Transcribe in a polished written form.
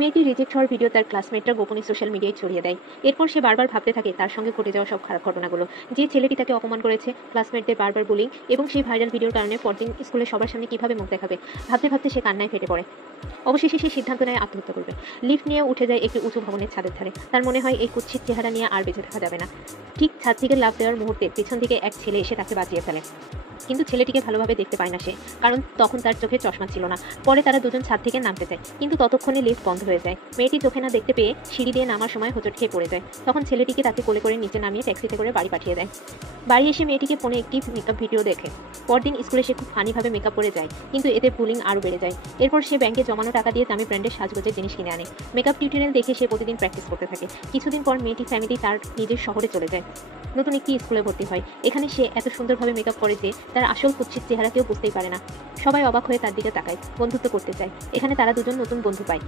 মেয়েটি রিজেক্ট হওয়ার ভিডিও তার ক্লাসমেটরা গোপনে সোশ্যাল মিডিয়ায় ছড়িয়ে দেয়। এরপর সে বারবার ভাবতে থাকে তার সঙ্গে ঘটে যাওয়া সব খারাপ ঘটনাগুলো, যে ছেলেটি তাকে অপমান করেছে, ক্লাসমেটদের বারবার বুলিং এবং সেই ভাইরাল ভিডিওর কারণে পরদিন স্কুলে সবার সামনে কিভাবে মুখ দেখাবে। ভাবতে ভাবতে সে কান্নায় ফেটে পড়ে। অবশেষে সে সিদ্ধান্ত নেয় আত্মহত্যা করবে। লিফট নিয়ে উঠে যায় একটি উঁচু ভবনের ছাদের ধারে। তার মনে হয় এই কুৎসিত চেহারা নিয়ে আর বেঁচে থাকা যাবে না। ঠিক ছাদ থেকে লাফ দেওয়ার মুহূর্তে পেছন দিকে এক ছেলে এসে তাকে বাঁচিয়ে ফেলে। কিন্তু ছেলেটিকে ভালোভাবে দেখতে পায় না সে, কারণ তখন তার চোখে চশমা ছিল না। পরে তারা দুজন ছাদ থেকে নামতে চায়, কিন্তু ততক্ষণে লিফট বন্ধ হয়ে যায়। মেয়েটি চোখে না দেখতে পেয়ে সিঁড়ি দিয়ে নামার সময় হোঁচট খেয়ে পড়ে যায়। তখন ছেলেটিকে তাকে কোলে করে নিচে নামিয়ে ট্যাক্সিতে করে বাড়ি পাঠিয়ে দেয়। বাড়ি এসে মেয়েটিকে ফোনে একটি মেকআপ ভিডিও দেখে। পরদিন স্কুলে সে খুব ফানিভাবে মেকআপ করে যায়, কিন্তু এতে বুলিং আরও বেড়ে যায়। এরপর সে ব্যাংকে জমানো টাকা দিয়ে দামি ব্র্যান্ডের সাজগোজের জিনিস কিনে আনে। মেকআপ টিউটোরিয়াল দেখে সে প্রতিদিন প্র্যাকটিস করতে থাকে। কিছুদিন পর মেয়েটি ফ্যামিলি তার নিজের শহরে চলে যায়, নতুন একটি স্কুলে ভর্তি হয়। এখানে সে এত সুন্দরভাবে মেকআপ করে যে তার আসল কুৎসিত চেহারা কেউ বুঝতেই পারে না। সবাই অবাক হয়ে তার দিকে তাকায়, বন্ধুত্ব করতে চায়। এখানে তারা দুজন নতুন বন্ধু পায়।